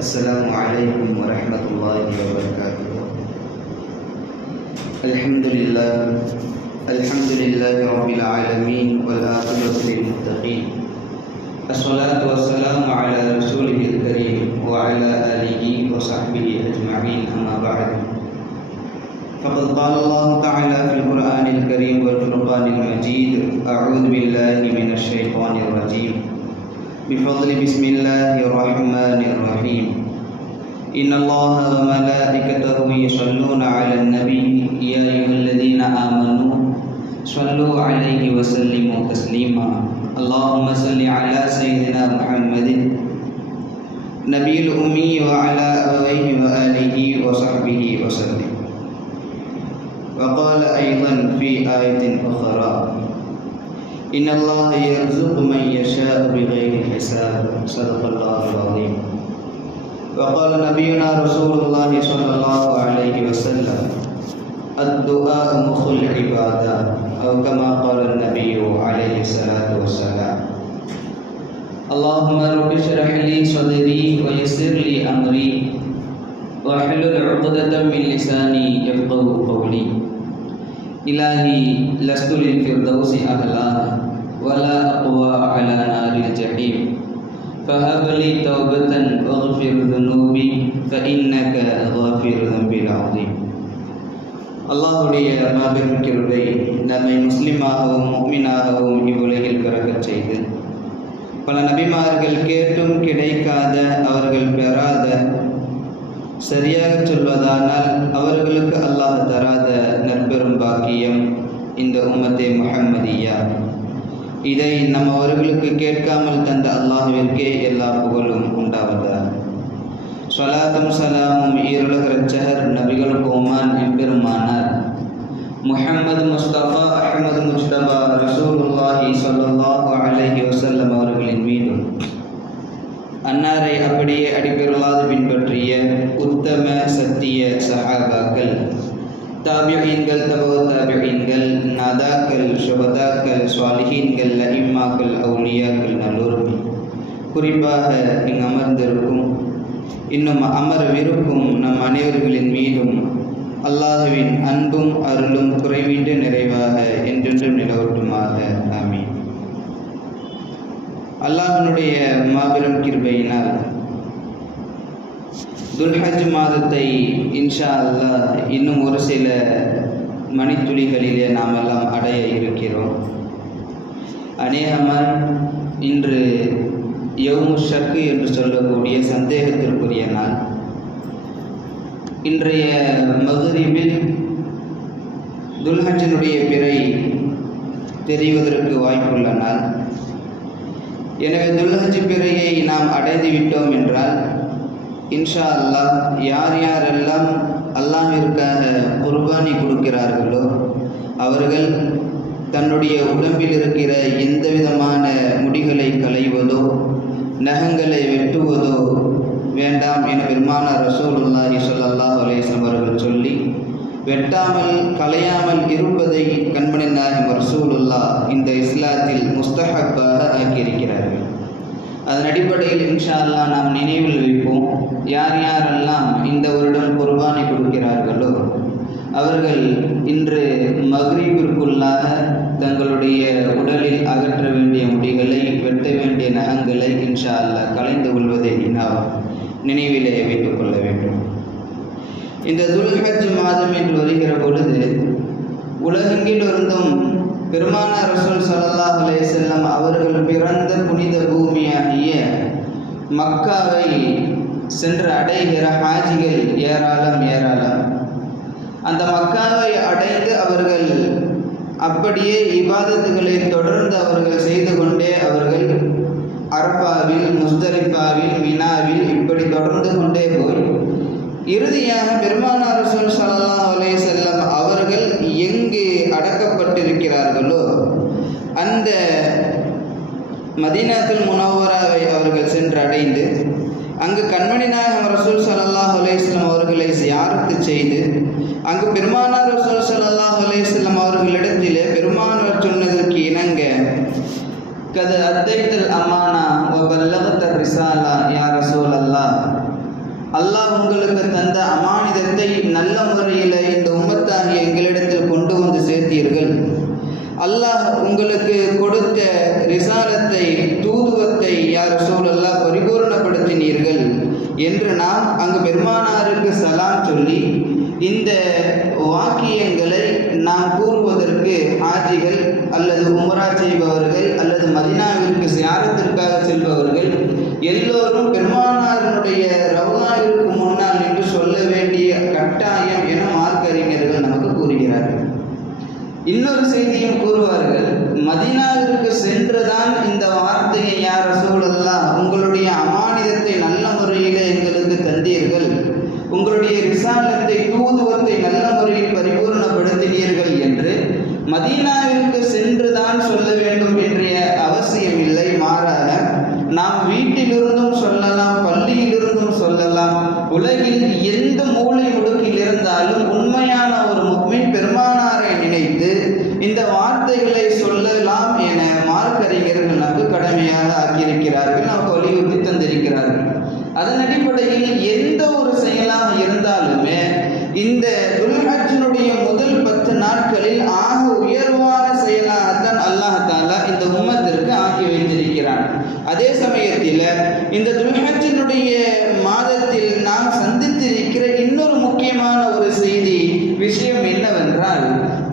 السلام عليكم ورحمة الله وبركاته. الحمد لله رب العالمين والعاقبة للمتقين. الصلاة والسلام على رسوله الكريم وعلى آله وصحبه أجمعين، أما بعد. فقد قال الله تعالى في القرآن الكريم والفرقان المجيد: أعوذ بالله من الشيطان الرجيم. بفضل بسم الله الرحمن الرحيم. إن الله وملائكته يصلون على النبي يا أيها الذين آمنوا صلوا عليه وسلموا تسليما. اللهم صل على سيدنا محمد نبي الأمي وعلى آله وآله وصحبه وسلم. وقال أيضا في آية أخرى: إن الله يرزق من يشاء بغير حساب. صدق الله العظيم. وقال نبينا رسول الله صلى الله عليه وسلم: الدعاء مخ العبادة، أو كما قال النبي عليه الصلاة والسلام. اللهم رب اشرح لي صدري ويسر لي أمري واحلل عقدة من لساني يفقهوا قولي. إلهي لست للفردوس أهلا ولا أقوى على نار الجحيم، فهب لي توبة واغفر ذنوبي فإنك غافر ذنب العظيم. அல்லாஹுடைய மாபெரும் கிருபை நம்மை முஸ்லிமாகவும் முஃமினாகவும் இவ்வுலகில் பிறக்கச் செய்து, பல நபிமார்கள் கேட்டும் கிடைக்காத, அவர்கள் பெறாத, சரியாக சொல்வதானால் அவர்களுக்கு அல்லாஹ் தராத நற்பெரும் பாக்கியம் இந்த உம்மத்தே முஹம்மதியா. இதை நம்ம அவர்களுக்கு கேட்காமல் தந்த அல்லாஹ்விற்கே எல்லா புகழும் உண்டாவதாக. ஸலாத்தும் சலாமும் ஈருலக இரட்சகர் நபிகள் கோமான் எம்பெருமானார் முஹம்மது முஸ்தபா அஹ்மது முஸ்தபா ரசூலுல்லாஹி ஸல்லல்லாஹு அலைஹி வஸல்லம் அவர்களின் மீதும், அன்னாரை அப்படியே அடிப்பெறலாது பின்பற்றிய உத்தம சத்திய சஹாபாக்கள், தாபியீன்கள், தபவ தாபியீன்கள், நாதாக்கள், ஷுஹதாக்கள், ஸ்வாலிஹீன்கள், அஇம்மாக்கள், அவுலியாக்கள், நல்லோர்கள், குறிப்பாக இங்கு அமர்ந்திருக்கும் இன்னும் அமரவிருக்கும் நம் அனைவர்களின் மீதும் அல்லாஹ்வின் அன்பும் அருளும் குறைவின்றி நிறைவாக என்றென்றும் நிலவட்டுமாக. ஆமீன். அல்லாஹ்வினுடைய மாபெரும் கிருபையினால் துல்ஹஜ் மாதத்தை இன்ஷா அல்லாஹ் இன்னும் ஒரு சில மணித்துளிகளிலே நாம் எல்லாம் அடைய இருக்கிறோம். அநேகமாக இன்று யௌமு ஷக்கு என்று சொல்லக்கூடிய சந்தேகத்திற்குரிய நாள். இன்றைய மக்ரிபில் துல்ஹஜ்ஜினுடைய பிறை தெரிவதற்கு வாய்ப்புள்ள நாள். எனவே துல்ஹஜ் பிறையை நாம் அடைந்து விட்டோம் என்றால் இன்ஷா அல்லாஹ் யார் யாரெல்லாம் அல்லாஹ்விற்காக குர்பானி கொடுக்கிறார்களோ அவர்கள் தன்னுடைய உடம்பில் இருக்கிற எந்த விதமான முடிகளை களைவதோ நகங்களை வெட்டுவதோ வேண்டாம் என பெருமானார் ரசூலுல்லாஹி ஸல்லல்லாஹு அலைஹி வஸல்லம் அவர்கள் சொல்லி, வெட்டாமல் களையாமல் இருப்பதை கண்மணி நாயகம் ரசூலுல்லாஹ் இந்த இஸ்லாத்தில் முஸ்தஹப்பாக ஆக்கியிருக்கிறார்கள். அதன் அடிப்படையில் இன்ஷா அல்லாஹ் நாம் நினைவில் வைப்போம். யார் யாரெல்லாம் இந்த வருடம் குர்பானி கொடுக்கிறார்களோ அவர்கள் இன்று மக்ரிபிற்குள்ளாக தங்களுடைய உடலில் அகற்ற வேண்டிய முடிகளை, வெட்ட வேண்டிய நகங்களை இன்ஷா அல்லாஹ் கலைந்து கொள்வதை நாம் நினைவிலே வைத்துக் கொள்ள வேண்டும். இந்த துல்ஹஜ் மாதம் என்று வருகிற பொழுது உலகெங்கிலிருந்தும் பெருமானார் ரசூல் ஸல்லல்லாஹு அலைஹி வஸல்லம் அவர்கள் பிறந்த புனித பூமியாகிய மக்காவை சென்று அடைகிற ஹாஜிகள் ஏராளம். அந்த மக்காவை அடைந்து அவர்கள் அப்படியே இபாதத்துகளை தொடர்ந்து அவர்கள் செய்து கொண்டே அவர்கள் அரஃபாவில், முஸ்தலிஃபாவில், மினாவில் இப்படி தொடர்ந்து கொண்டே போய் இறுதியாக பெருமானார் ரசூல் ஸல்லல்லாஹு அலைஹி வஸல்லம் அவர்கள் எங்கு அடக்கப்பட்டிருக்கிறார்களோ அந்த மதீனாத்துல் முனவ்வராவை அவர்கள் சென்று அடைந்து அங்கு கண்மணி நாயகம் ரசூல் ஸல்லல்லாஹு அலைஹி வஸல்லம் அவர்களை ஜியாரத்து செய்து அங்கு பெருமானார் ரசூல் ஸல்லல்லாஹு அலைஹி வஸல்லம் அவர்களிடத்திலே பெருமானார் சொன்னதற்கு இணங்க கத அத்தைத்தல் அமானா வ பல்லகத்த ரிசாலா யா ரசூலல்லாஹ் அல்லாஹ் உங்களுக்கு தந்த அமானிதத்தை நல்ல முறையில் இந்த உம்மத்தாகிய எங்களிடத்தில் கொண்டு வந்து சேர்த்தீர்கள். அல்லாஹ் உங்களுக்கு கொடுத்த ரிசாலத்தை, தூதுவத்தை யா ரசூலல்லாஹ் பரிபூர்ணப்படுத்தினீர்கள் என்று நாம் அங்கு பெருமானாருக்கு சலாம் சொல்லி இந்த வாக்கியங்களை நாம் கூறுவதற்கு ஆஜிகள் அல்லது உம்ரா செய்பவர்கள் அல்லது மதீனாவிற்கு சியாரத்திற்காக செல்பவர்கள் எல்லோரும் பெருமானாரினுடைய ரவுலாவிற்கு முன்னால் நின்று சொல்ல வேண்டிய கட்டாயம் என மார்க்கறிஞர்கள் நமக்கு கூறுகிறார்கள். இன்னொரு செய்தியும் கூறுவார்கள், மதீனாவிற்கு சென்றுதான் இந்த வார்த்தையை யா ரசூலல்லாஹ் உங்களுடைய அமானிதத்தை நல்ல முறையில் எங்களுக்கு தந்தீர்கள், உங்களுடைய ரிசாலத்தை, தூதுவத்தை நல்ல முறையில் பரிபூர்ணப்படுத்தினீர்கள் என்று மதீனாவிற்கு சென்றுதான் சொல்ல வேண்டும் என்ற அவசியம் இல்லை. மாறாக நாம் வீட்டிலிருந்தும் சொல்லலாம், பள்ளியிலிருந்தும் சொல்லலாம், உலகில் எந்த மூலை முடுக்கில் இருந்தாலும் உண்மையான ஒரு முஃமின் பெருமானாரை நினைத்து இந்த வார்த்தைகளை சொல்லலாம் என மார்க்கறிஞர்கள் நமக்கு கடமையாக ஆக்கியிருக்கிறார்கள், நமக்கு வலியுறுத்தி தந்திருக்கிறார்கள். அதன் அடிப்படையில் எந்த ஒரு செயலாக இருந்தாலுமே இந்த துல்ஹஜ்ஜினுடைய முதல் 10 நாட்களில் ஆக உயர்வான செயலாகத்தான் அல்லாஹ் தஆலா இந்த உம்மத்திற்கு ஆக்கி வைத்திருக்கிறான். அதே சமயத்தில் இந்த துல்ஹஜ்ஜினுடைய மாதத்தில் நாம் சந்தித்திருக்கிற இன்னொரு முக்கியமான ஒரு விஷயம் என்னவென்றால்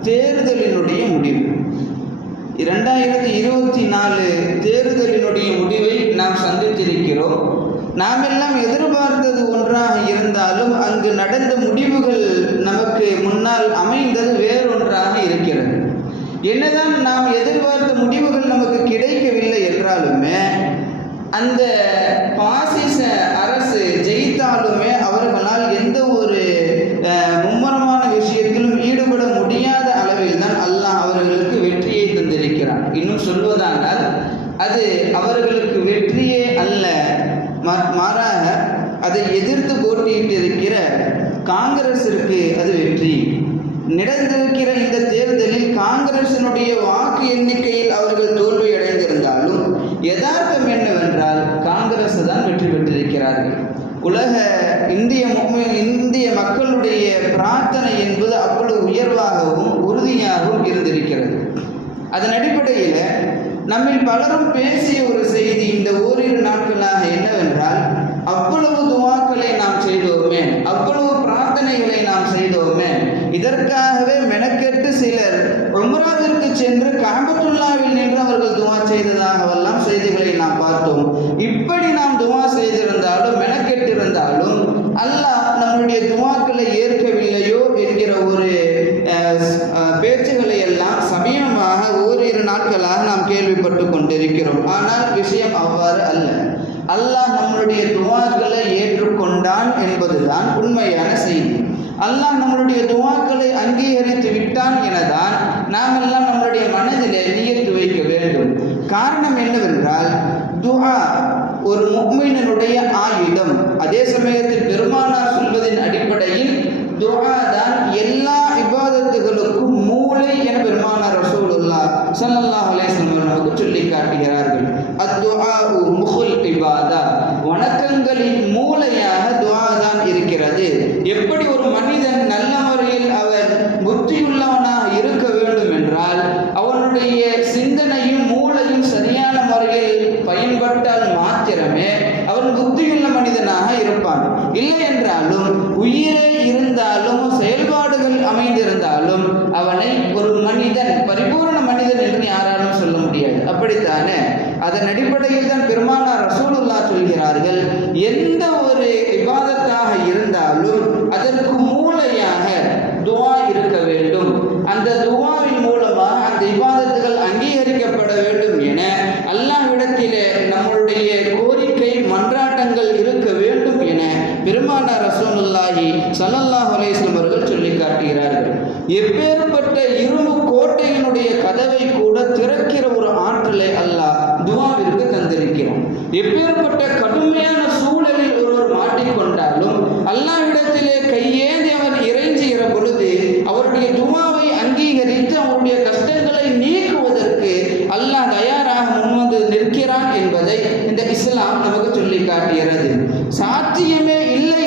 தேர்தலினுடைய முடிவு. 2024 தேர்தலினுடைய முடிவை நாம் சந்தித்திருக்கிறோம். நாம் எல்லாம் எதிர்பார்த்தது ஒன்றாக இருந்தாலும் அங்கு நடந்த முடிவுகள் நமக்கு முன்னால் அமைந்தது வேறொன்றாக இருக்கிறது. என்னதான் நாம் எதிர்பார்த்த முடிவுகள் நமக்கு கிடைக்கவில்லை என்றாலுமே அந்த பாசிச அரசு ஜெயித்தாலுமே அவர்களால் எந்த ஒரு மும்முரமான விஷயத்திலும் ஈடுபட முடியாத அளவில் தான் அல்லாஹ் அவர்களுக்கு வெற்றியை தந்திருக்கிறான். இன்னும் சொல்வதானால் அது அவர்களுக்கு வெற்றியே அல்ல, மாறாக அதை எதிர்த்து போட்டியிட்டு இருக்கிற காங்கிரஸிற்கு அது வெற்றி. நடந்திருக்கிற இந்த தேர்தலில் காங்கிரசினுடைய வாக்கு எண்ணிக்கையில் அவர்கள் தோல்வி அடைந்திருந்தாலும் யதார்த்தம் என்னவென்றால் காங்கிரஸ் தான் வெற்றி பெற்றிருக்கிறார்கள். உலக இந்திய மக்களுடைய பிரார்த்தனை என்பது அவ்வளவு உயர்வாகவும் உறுதியாகவும் இருந்திருக்கிறது. அதன் அடிப்படையில் நம்மில் பலரும் பேசிய ஒரு செய்தி இந்த ஓரிரு நாட்களாக என்னவென்றால், அவ்வளவு துவாக்களை நாம் செய்தோமே, அவ்வளவு பிரார்த்தனைகளை நாம் செய்தோமே, இதற்காகவே மெனக்கெட்டு சிலர் உம்ராவிற்கு சென்று கஅபத்துல்லாவில் நின்று அவர்கள் துவா செய்ததாகவெல்லாம் செய்திகளை நாம் பார்த்தோம். இப்படி நாம் துவா செய்திருந்தாலும் மெனக்கெட்டிருந்தாலும் அல்லாஹ் நம்முடைய துவாக்களை ஏற்கவில்லையோ என்கிற ஒரு பேச்சுகளை எல்லாம் சமீபமாக ஓரிரு நாட்களாக நாம் கேள்விப்பட்டு கொண்டிருக்கிறோம். ஆனால் விஷயம் அவ்வாறு அல்ல. அல்லாஹ் நம்மளுடைய துவாக்களை ஏற்றுக்கொண்டான் என்பதுதான் உண்மையான செய்தி. அல்லாஹ் நம்மளுடைய துவாக்களை அங்கீகரித்து விட்டான் எனதான் நாம் எல்லாம் நம்மளுடைய மனதிலே நியத்து வைக்க வேண்டும். காரணம் என்னவென்றால், துஆ ஒரு முஃமினுடைய ஆயுதம். அதே சமயத்தில் பெருமானார் சொல்வதின் அடிப்படையில் துஆ தான் எல்லா இபாதத்துகளுக்கும் மூளை என பெருமானார் ரசூலுல்லாஹ் ஸல்லல்லாஹு அலைஹி வஸல்லம் நமக்கு சொல்லி காட்டுகிறார்கள். அத்துஆஉ முஹுல் இபாதா, வணக்கங்களின் மூளையாக துஆ தான் இருக்கிறது. எப்படி ஒரு மனிதன் நல்ல முறையில் அவர் புத்தியுள்ளவனாக இருக்க வேண்டும் என்றால் அவனுடைய சிந்தனையும் மூளையும் சரியான முறையில் பயன்பட்டால் மாத்திரமே அவன் புத்தியுள்ள மனிதனாக இருப்பான். இல்லை என்றாலும் உயிரே இருந்தாலும் செயல்பாடுகள் அமைந்திருந்தாலும் அவனை ஒரு மனிதன், பரிபூர்ண மனிதன் என்று யாராலும் சொல்ல முடியாது. அப்படித்தானே? அதன் அடிப்படையில் தான் பெருமானார் ரசூலுல்லாஹ் சொல்கிறார்கள், எந்த ஒரு இபாதத்தாக இருந்தாலும் அதற்கு மூளையாக துஆ இருக்க வேண்டும். அந்த துஆவின் மூலமாக அந்த இபாதத்துகள் அங்கீகரிக்கப்பட வேண்டும் என அல்லாஹ்விடத்திலே நம்முடைய கோரிக்கை மன்றாட்டங்கள் இருக்க வேண்டும் என பெருமானார் ரசூலுல்லாஹி ஸல்லல்லாஹு அலைஹி வஸல்லம் அவர்கள் சொல்லி காட்டுகிறார்கள். எப்பேற்பட்ட இரும்பு கோட்டையினுடைய கதவை கூட திறக்கிற ஒரு ஆற்றலை அல்லாஹ் துஆவிற்கு தந்திருக்கிறான். எப்பேற்பட்ட கடுமையான சூழலில் ஒருவர் மாட்டிக்கொண்டாலும் அல்லாஹ்விடத்திலே கையேந்தி அவர் இறைஞ்சுகிற பொழுது அவருடைய துஆவை அங்கீகரித்து அவருடைய கஷ்டங்களை நீக்குவதற்கு அல்லாஹ் தயாராக முன்வந்து நிற்கிறான் என்பதை இந்த இஸ்லாம் நமக்கு சொல்லி காட்டுகிறது. சாத்தியமே இல்லை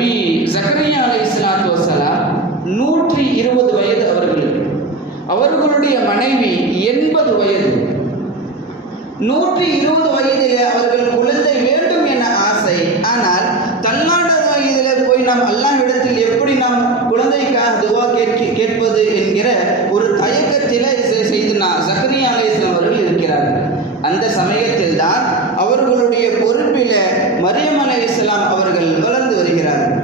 நபி ஜக்கரியா அலைஹிஸ்ஸலாத்து வஸ்ஸலாம் 120 வயது அவர்களுக்கு. அவர்களுடைய மனைவி 80 வயது. 120 வயதிலே அவர்கள் குழந்தை வேண்டும் என ஆசை. ஆனால் தள்ளாடாத வயதிலே போய் நாம் அல்லாஹ்விடத்தில் எப்படி நாம் குழந்தைக்காக துவா கேட்பது என்கிற ஒரு தயக்கத்திலே செய்தனா ஜக்கரியா அலைஹிஸ்ஸலாம் அவர்கள் இருக்கிறார்கள். அந்த சமயத்தில் தான் அவர்களுடைய பொறுப்பில் மரியம் அலைஹிஸ்ஸலாம் அவர்கள் வளர்ந்து வருகிறார்கள்.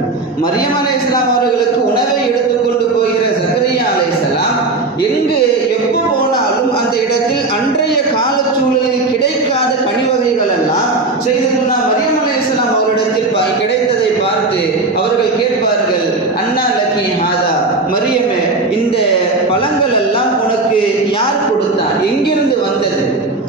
மரியம் அலைஹிஸ்ஸலாம் அவர்களுக்கு உணவை எடுத்துக்கொண்டு போகிற ஜக்கரியா அலைஹிஸ்ஸலாம் எங்கு எப்போ போனாலும் அந்த இடத்தில் அன்றைய கால சூழலில் கிடைக்காத கனிவகைகள் எல்லாம் செய்ததுன்னா மரியம் அலைஹிஸ்ஸலாம் அவரிடத்தில் கிடைத்ததை பார்த்து அவர்கள் கேட்பார்கள், அண்ணா லக்கி ஹாதா, மரியமே இந்த பழங்கள் எல்லாம் உனக்கு யார் கொடுத்தான், எங்கிருந்து வந்தது?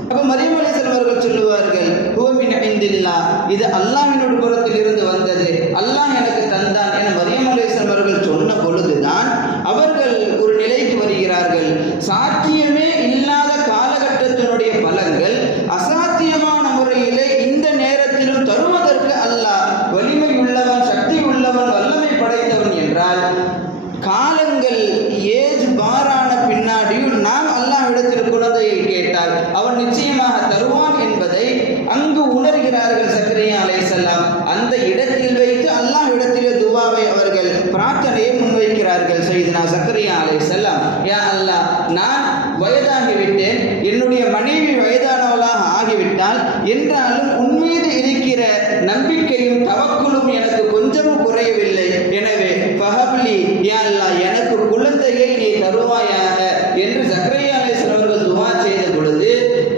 அப்ப மரியம் அலைஹிஸ்ஸலாம் அவர்கள் சொல்லுவார்கள், ஹுவ மின் இந்தில்லாஹ், இது அல்லாஹ்வினுடைய புறத்தில் இருந்து வந்தது, அல்லாஹ் எனக்கு தந்தான் என மரியம் அலைஹிஸ்ஸலாம் அவர்கள் சொன்ன பொழுதுதான் அவர்கள் ஒரு நிலைக்கு வருகிறார்கள். சாத்தியமே இல்லாத காலகட்டத்தினுடைய பலங்கள் அசாத்தியமான முறையிலே இந்த நேரத்திலும் தருவதற்கு அல்லாஹ் வலிமை உள்ளவன், சக்தி உள்ளவன், வல்லமை படைத்தவன் என்றால் காலங்கள் ஏஜ் பாரான பின்னாடியும் நாம் அல்லாஹ்விடத்தில் குழந்தையை கேட்டால் அவன் நிச்சயமாக தருவான் என்பதை அங்கு உணர்கிறார்கள் ஜக்கரியா அலைஹிஸ்ஸலாம். அந்த இடத்தில் வைத்து அல்லாஹ்விடத்திலே துவாவை அவர்கள் பிரார்த்தனையை முன்வைக்கிறார்கள். சையதுனா ஜக்கரியா அலைஹிஸ்ஸலாம், யா அல்லாஹ், நான் வயதாகிவிட்டேன், என்னுடைய மனைவி வயதானவளாக ஆகிவிட்டால் என்றாலும் உன்மீது இருக்கிற நம்பிக்கையும் தவக்குலும் எனக்கு கொஞ்சமும் குறையவில்லை. எனவே ஃபஹப்லி, யா அல்லாஹ், எனக்கு குழந்தையை நீ தருவாயாக என்று ஜக்கரியா அலைஹிஸ்ஸலாம் அவர்கள் துவா செய்த பொழுது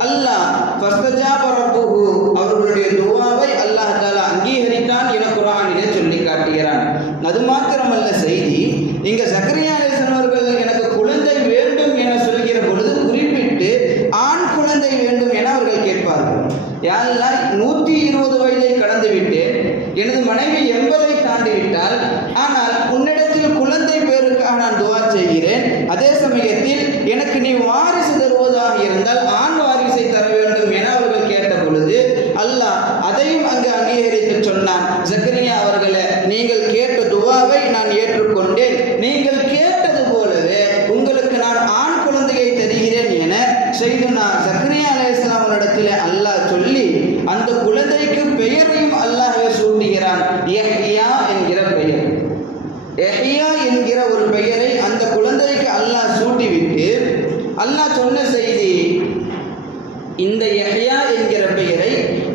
அல்லாஹ் ஃபஸ்தஜாப ரப்புஹு, அவர்களுடைய துவாவை அல்லாஹ் தஆலா அங்கீகரித்தான் என குர்ஆனிலே சொல்லி காட்டுகிறான். அது மாத்திரமல்ல செய்தி, இங்க ஜக்கரியா அலைஹிஸ்ஸலாம் அவர்கள் எனக்கு குழந்தை வேண்டும் என சொல்கிற பொழுது குறிப்பிட்டு ஆண் குழந்தை வேண்டும் என அவர்கள் கேட்பார்கள். யா அல்லாஹ், 120 வயதை கடந்து விட்டேன், எனது மனைவி 80 தாண்டி விட்டால், ஆனால் உன்னிடத்தில் குழந்தை பேருக்காக நான் துவா செய்கிறேன். அதே சமயத்தில் எனக்கு நீ வாரிசு தருவதாக இருந்தால் ஆண் வாரிசை தர வேண்டும் என அவர்கள் கேட்ட பொழுது அல்லாஹ் அதையும் அங்கு அங்கீகரித்து சொன்னான், ஜக்கரியா அவர்களே, நீங்கள் கேட்ட துவாவை நான் ஏற்றுக்கொண்டேன், நீங்கள் கேட்டது போலவே உங்களுக்கு நான் ஆண் குழந்தையை தருகிறேன் என சையதுனா ஜக்கரியா அலைஹிஸ்ஸலாம் அவரிடத்திலே அல்லாஹ் சொல்லி அந்த குழந்தைக்கு பெயரையும் அல்லாஹ்வே சூட்டுகிறான். யஹ்யா என்கிற பெயர், யஹ்யா என்கிற ஒரு பெயரை அந்த குழந்தைக்கு அல்லாஹ் சூட்டிவிட்டு அல்லாஹ் சொன்ன செய்தி, இந்த யஹ்யா என்கிற பெயரை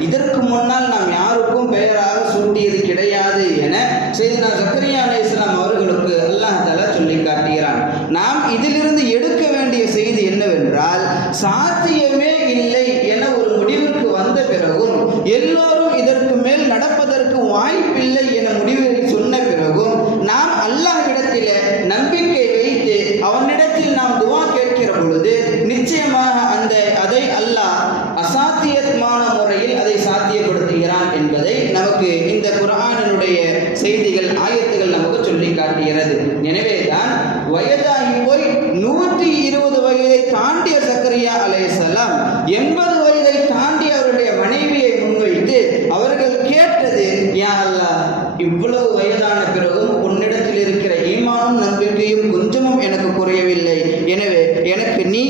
இதற்கு முன்னால் நாம் யாருக்கும் பெயராக சூட்டியது கிடையாது என சையதுனா ஜக்கரியா அலைஹிஸ்ஸலாம் அவர்களுக்கு அல்லாஹ் தஆலா சொல்லி காட்டுகிறான். நாம் இதிலிருந்து எடுக்க வேண்டிய செய்தி என்னவென்றால், சாத்தியமே இல்லை என ஒரு முடிவுக்கு வந்த பிறகும், எல்லோரும் இதற்கு மேல் நடப்பதற்கு வாய்ப்பில்லை என முடிவை சொன்ன பிறகும் நாம் அல்லாஹ்விடத்திலே நம்பிக்கை வைத்து அவனிடத்தில் நாம் துவா கேட்கிற பொழுது நிச்சயமாக அதை அல்லாஹ் அசாத்தியமான முறையில் அதை சாத்தியப்படுத்துகிறான் என்பதை நமக்கு இந்த குர்ஆனினுடைய செய்திகள், ஆயத்துகள் நமக்கு சொல்லி காட்டுகிறது. எனவே தான் வயதாகி போய் 120 வயதை தாண்டிய ஜக்கரியா அலைஹிஸ்ஸலாம் 80 வயதை தாண்டி அவருடைய மனைவியை முன்வைத்து அவர்கள் கேட்டது, யா அல்லாஹ், இவ்வளவு வயதான பிறகும் உன்னிடத்தில் இருக்கிற ஈமானும் நம்பிக்கையும் கொஞ்சமும் எனக்கு குறையவில்லை, எனவே எனக்கு நீ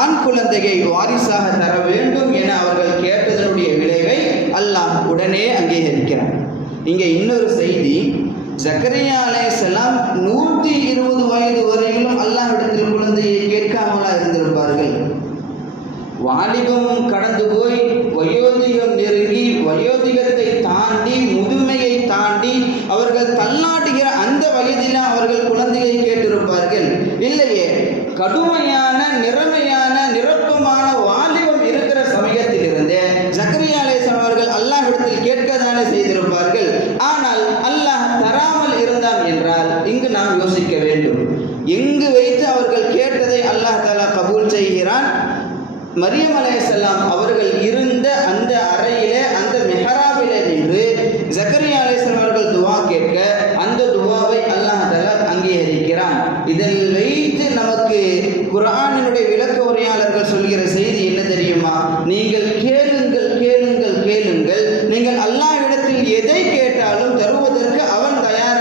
ஆண் குழந்தையை வாரிசாக தர வேண்டும் என அவர்கள் கேட்டதனுடைய விளைவை அல்லாஹ் உடனே அங்கீகரிக்கிறார். இங்கே இன்னொரு செய்தி, ஜக்கரியா அலைஹிஸ்ஸலாம் 120 வயது வரையிலும் அல்லாஹ்விடத்தில் குழந்தையை கேட்காமலா இருந்திருப்பார்கள். வாலிபம் கடந்து போய் வயோதிகம் நெருங்கி வயோதிகத்தை தாண்டி முதுமையை தாண்டி அவர்கள் தள்ளாடுகிற அந்த வயதில் அவர்கள் குழந்தையை கேட்டிருப்பார்கள். இல்லையே, கடுமையான நிறமையான நிரப்பமான வாலிபம் இருக்கிற சமயத்திலிருந்து ஜக்கரியா அலைஹிஸ்ஸலாம் அவர்கள் அல்லாஹ்விடத்தில் கேட்கத்தானே செய்திருப்பார்கள். ஆனால் அல்லாஹ் தராமல் இருந்தான் என்றால் இங்கு நாம் யோசிக்க வேண்டும். எங்கு வைத்து அவர்கள் கேட்டதை அல்லாஹ் தஆலா கபூல் செய்கிறான். மரியம் அலைஹிஸ்ஸலாம் அவர்கள் இருந்த அந்த அறையிலே, அந்த மிஹராபிலே நின்று ஜக்கரியா அலைஹிஸ்ஸலாம் அவர்கள் துவா கேட்க அந்த துவாவை அல்லாஹ் தஆலா அங்கீகரிக்கிறான். இதில் வைத்து நமக்கு குர்ஆனினுடைய விளக்க உரையாளர்கள் சொல்கிற செய்தி என்ன தெரியுமா? நீங்கள் கேளுங்கள், கேளுங்கள், கேளுங்கள், நீங்கள் அல்லாஹ்விடத்தில் எதை கேட்டாலும் தருவதற்கு அவன் தயாராக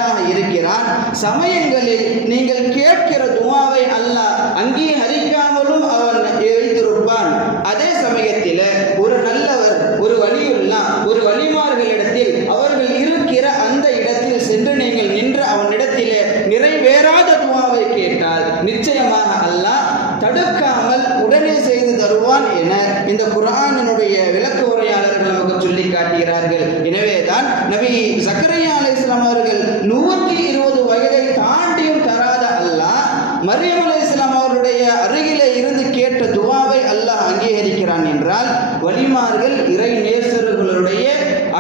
சமயங்களில் நீங்கள் கேட்கிற துஆவை அல்லாஹ் அங்கீகரிக்காமலும் அவன் வைத்திருப்பான். அதே சமயத்தில் ஒரு நல்லவர், ஒரு வலியுல்லா, ஒரு வலிமார்களிடத்தில் அவர்கள் இருக்கிற அந்த இடத்தில் சென்று நீங்கள் நின்று அவனிடத்திலே நிறைவேறாத துஆவை கேட்டால் நிச்சயமாக அல்லாஹ் தடுக்காமல் உடனே செய்து தருவான் என இந்த குர்ஆனினுடைய விளக்க உரையாளர்கள் நமக்கு சொல்லி காட்டுகிறார்கள். எனவேதான் நபி ஜக்கரியா அலைஹிஸ்ஸலாம் அவர்கள் 120 வயதை தாண்டியும் தராத அல்லாஹ் மரியம் அலைஹிஸ்ஸலாம் அவருடைய அருகிலே இருந்து கேட்ட துஆவை அல்லாஹ் அங்கீகரிக்கிறான் என்றால் வலிமார்கள் இறை நேசர்களுடைய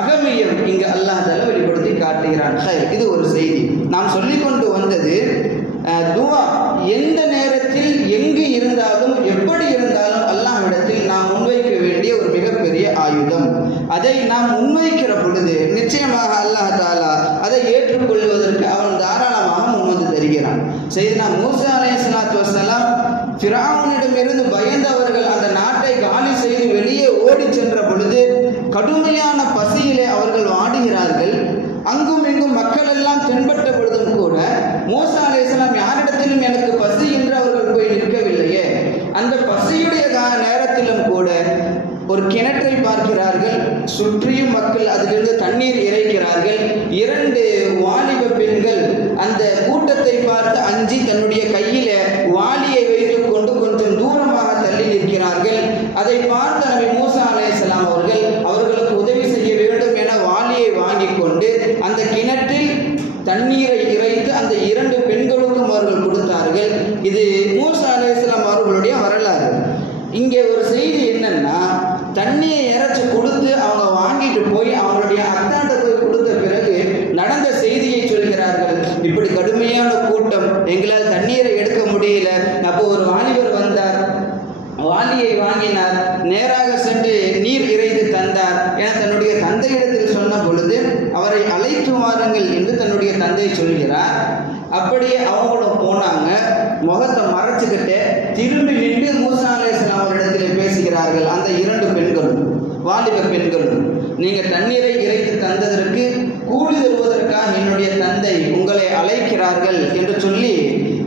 அகமியம் இங்கு அல்லாஹ் தஆலா வெளிப்படுத்தி காட்டுகிறான். இது ஒரு செய்தி. நாம் சொல்லிக்கொண்டு வந்தது துஆ எந்த நேரத்தில் எங்கு இருந்தாலும் எப்படி இருந்தாலும் அல்லாஹ்விடத்தில் நாம் முன்வைக்க வேண்டிய ஒரு மிகப்பெரிய ஆயுதம். அதை நாம் முன்வைக்கிற பொழுது நிச்சயமாக அல்லாஹ் தஆலா அதை ஏற்றுக்கொள்வதற்கு அவன் தாராளமாக முன்வந்து தருகிறான். சையதுனா மூசா அலைஹிஸ்ஸலாத்து வஸ்ஸலாம் ஃபிரௌனிடமிருந்து பயந்தவர்கள் அந்த நாட்டை காலி செய்து வெளியே ஓடி சென்ற பொழுது கடுமையான பசியிலே அவர்கள் வாடுகிறார்கள். அங்கும் இங்கும் மக்கள் எல்லாம் தென்பட்ட பொழுதும் கூட மூசா அலைஹிஸ்ஸலாம் யாரிடத்திலும் எனக்கு பசி என்று அவர்கள் போய் நிற்கவில்லையே. அந்த பசியுடைய நேரத்திலும் கூட ஒரு கிணற்றை பார்க்கிறார்கள். சுற்றியும் மக்கள் அதிலிருந்து தண்ணீர் இறைக்கிறார்கள். 2 வாலிப பெண்கள் அந்த கூட்டத்தை பார்த்து அஞ்சி தன்னுடைய கையில வாளியை வைத்துக் கொண்டு கொஞ்சம் தூரமாக தள்ளி நிற்கிறார்கள். அதை பார்த்த நபி மூசா அலைஹிஸ்ஸலாம் அவர்களுக்கு உதவி செய்ய வேண்டும் என வாளியை வாங்கி கொண்டு அந்த கிணற்றில் தண்ணீரை இறைத்து அந்த 2 பெண்களுக்கும் அவர்கள் கொடுத்தார்கள். இது மூசா அலைஹிஸ்ஸலாம் அவர்களுடைய வரலாறு. இங்கே ஒரு செய்தி என்னன்னா, தண்ணியை இறைச்சி கொடுத்து அவங்க வாங்கிட்டு போய் அவங்களுடைய அத்தாண்ட போய் கொடுத்த பிறகு நடந்த செய்தியை சொல்கிறார்கள். இப்படி கடுமையான கூட்டம், எங்களால் தண்ணீரை எடுக்க முடியல. அப்போ ஒரு வாலிபர் வந்தார், வாளியை வாங்கினார், நேராக சென்று நீர் இறைத்து தந்தார் என தன்னுடைய தந்தையிடத்தில் சொன்ன பொழுது அவரை அழைத்து வாருங்கள் என்று தன்னுடைய தந்தை சொல்கிறார். அப்படியே அவங்களும் போனாங்க. முகத்தை மறைச்சுக்கிட்டு திரும்பி நின்று மூசா அலைஹிஸ்ஸலாம் அவரிடத்தில் பேசுகிறார்கள். அந்த 2 பெண்களும், வாலிப பெண்களும், நீங்கள் தண்ணீரை இறைத்து தந்ததற்கு கூலி தருவதற்காக என்னுடைய தந்தை உங்களை அழைக்கிறார்கள் என்று சொல்லி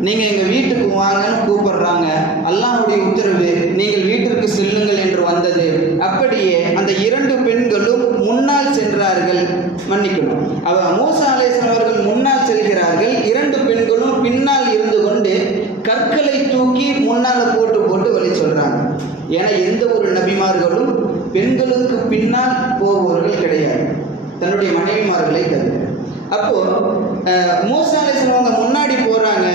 நீங்கள் எங்கள் வீட்டுக்கு வாங்கன்னு கூப்பிடுறாங்க. அல்லாஹ்வுடைய உத்தரவு, நீங்கள் வீட்டிற்கு செல்லுங்கள் என்று வந்தது. அப்படியே அந்த 2 பெண்களும் முன்னால் சென்றார்கள். மன்னிக்கணும், மூசா அலைஹிஸ்ஸலாம் அவர்கள் முன்னால் செல்கிறார்கள். 2 பெண்களும் பின்னால் இருந்து கொண்டு கற்களை தூக்கி முன்னால் போட்டு போட்டு வழி சொல்றாங்க. ஏன்னா எந்த ஒரு நபிமார்களும் பெண்களுக்கு பின்னால் போபவர்கள் கிடையாது, தன்னுடைய மனைவிமார்களை தவிர. அப்போ மூசா அலைஹிஸ்ஸலாம் முன்னாடி போறாங்க.